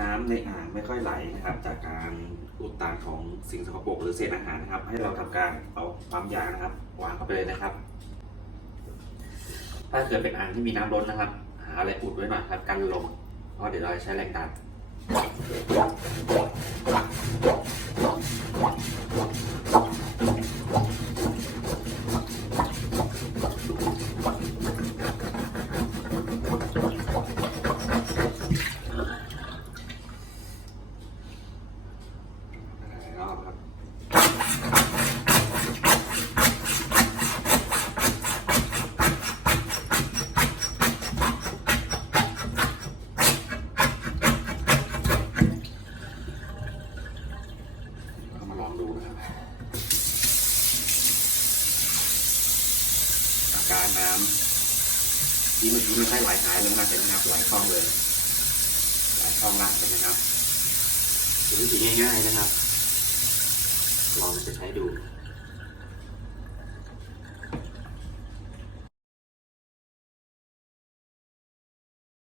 น้ำในอ่างไม่ค่อยไหลนะครับ จากการอุดตันของสิ่งสกปรกหรือเศษอาหารนะครับ ให้เราทำการเอาปั๊มยางนะครับวางเข้าไปเลยนะครับ ถ้าเกิดเป็นอ่างที่มีน้ำล้นนะครับ หาอะไรอุดไว้หน่อยครับกันลมเพราะเดี๋ยวเราจะใช้แรงดัน หลายรอบครับ เรามาลองดูนะครับ อา การน้ำที่เมื่อกี้ไม่ใช่ไหลหายเลยนะเป็นนะครับไหลคล่องเลยไหลคล่องละเป็นนะครับวิธีง่ายๆนะครับ ลองจะใช้ดู